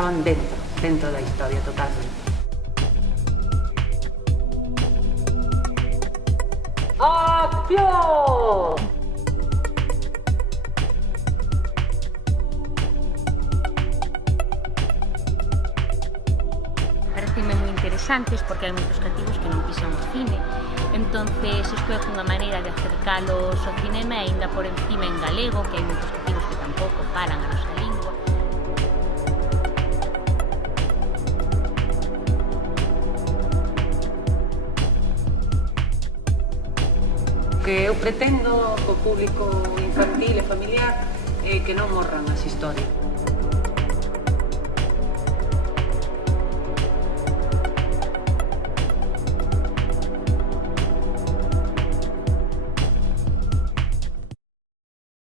estaban dentro da historia totalmente. ¡Acción! Pareceme moi interesantes porque hai moitos cativos que non pisan o cine, entonces isto é unha maneira de acercalos ao cinema e aínda por encima en galego, que hai moitos cativos que tampouco falan a nosa lingua. O que eu pretendo co público infantil e familiar é que non morran as historias.